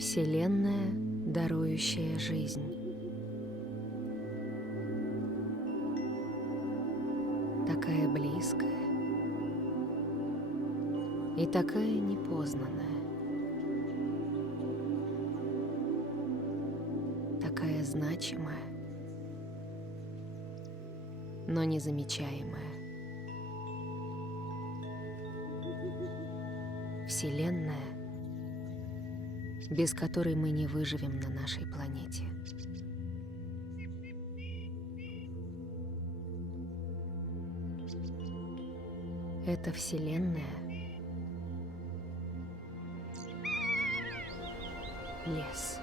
Вселенная, дарующая жизнь. Такая близкая и такая непознанная. Такая значимая, но незамечаемая. Вселенная, без которой мы не выживем на нашей планете. Эта Вселенная — лес.